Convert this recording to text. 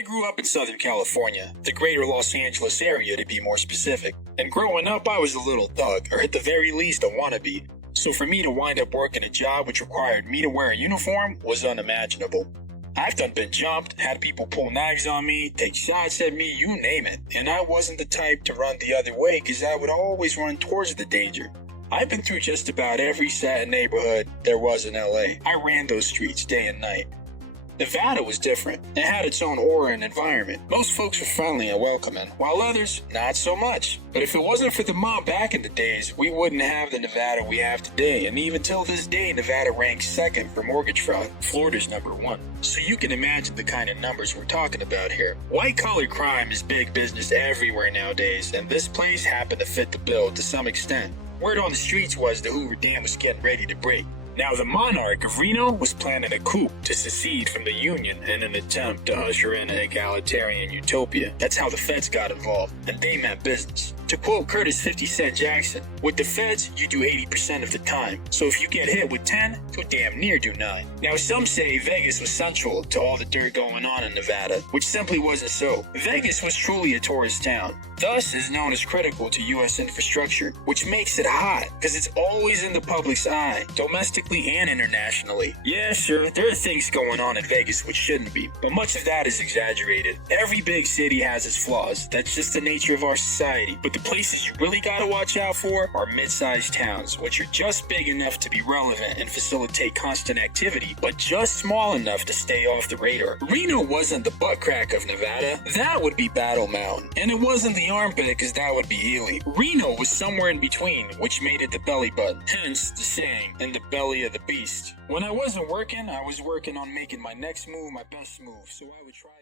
I grew up in Southern California, the greater Los Angeles area to be more specific. And growing up, I was a little thug, or at the very least a wannabe. So for me to wind up working a job which required me to wear a uniform was unimaginable. I've been jumped, had people pull knives on me, take shots at me, you name it. And I wasn't the type to run the other way because I would always run towards the danger. I've been through just about every sad neighborhood there was in LA. I ran those streets day and night. Nevada was different. It had its own aura and environment. Most folks were friendly and welcoming, while others, not so much. But if it wasn't for the mob back in the days, we wouldn't have the Nevada we have today. And even till this day, Nevada ranks second for mortgage fraud. Florida's #1. So you can imagine the kind of numbers we're talking about here. White-collar crime is big business everywhere nowadays, and this place happened to fit the bill to some extent. Word on the streets was the Hoover Dam was getting ready to break. Now, the monarch of Reno was planning a coup to secede from the Union in an attempt to usher in an egalitarian utopia. That's how the feds got involved, and they meant business. To quote Curtis 50 Cent Jackson, with the feds, you do 80% of the time. So if you get hit with 10, you'll damn near do 9. Now, some say Vegas was central to all the dirt going on in Nevada, which simply wasn't so. Vegas was truly a tourist town, thus is known as critical to U.S. infrastructure, which makes it hot, because it's always in the public's eye, domestically and internationally. Yeah, sure, there are things going on in Vegas which shouldn't be, but much of that is exaggerated. Every big city has its flaws. That's just the nature of our society. But the places you really gotta watch out for are mid-sized towns, which are just big enough to be relevant and facilitate constant activity, but just small enough to stay off the radar. Reno wasn't the butt crack of Nevada. That would be Battle Mountain. And it wasn't the armpit, because that would be Ely. Reno was somewhere in between, which made it the belly button. Hence the saying, in the belly of the beast. When I wasn't working, I was working on making my next move my best move, so I would try out